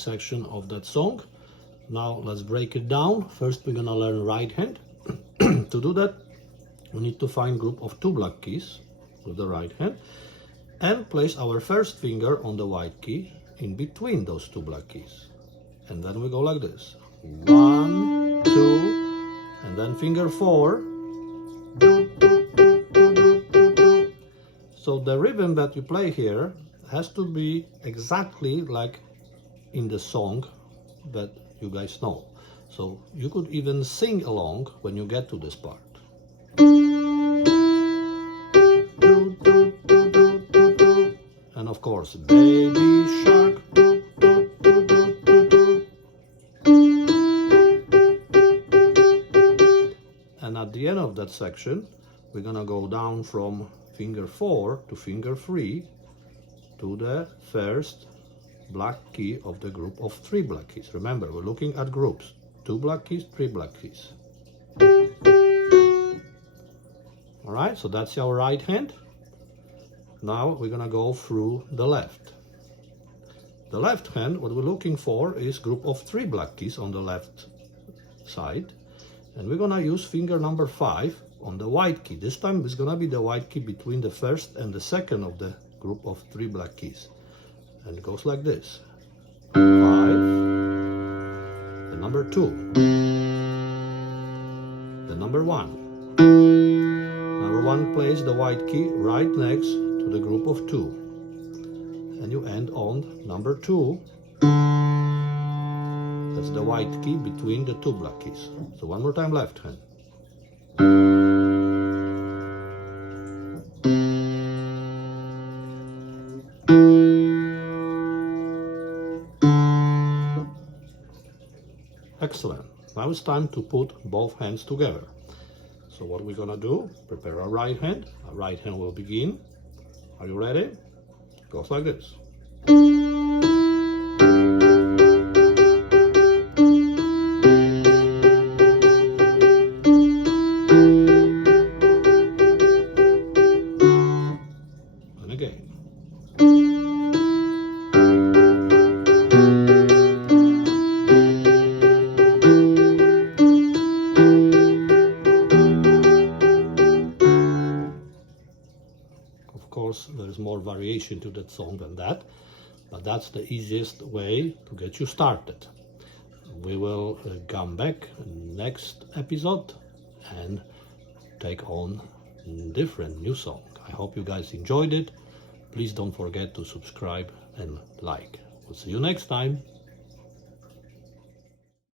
section of that song. Now let's break it down. First we're gonna learn right hand. To do that, we need to find group of 2 black keys with the right hand and place our first finger on the white key in between those 2 black keys. And then we go like this. 1, 2, and then finger 4. So the rhythm that you play here has to be exactly like in the song that you guys know. So you could even sing along when you get to this part. And of course, baby shark. And at the end of that section, we're gonna go down from finger 4 to finger 3 to the first black key of the group of 3 black keys. Remember, we're looking at groups. 2 black keys, 3 black keys. All right, so that's our right hand. Now we're gonna go through the left. The left hand, what we're looking for is group of 3 black keys on the left side. And we're gonna use finger number 5 on the white key. This time it's gonna be the white key between the first and the second of the group of 3 black keys. And it goes like this. 5, the number 2, the number 1. Number 1 plays the white key right next to the group of 2. And you end on number 2. That's the white key between the 2 black keys. So one more time, left hand. Excellent. Now it's time to put both hands together. So what we're gonna do, prepare our right hand. Our right hand will begin. Are you ready? It goes like this. And again. Of course, there is more variation to that song than that, but that's the easiest way to get you started. We will come back next episode and take on different new song. I hope you guys enjoyed it. Please don't forget to subscribe and like. We'll see you next time.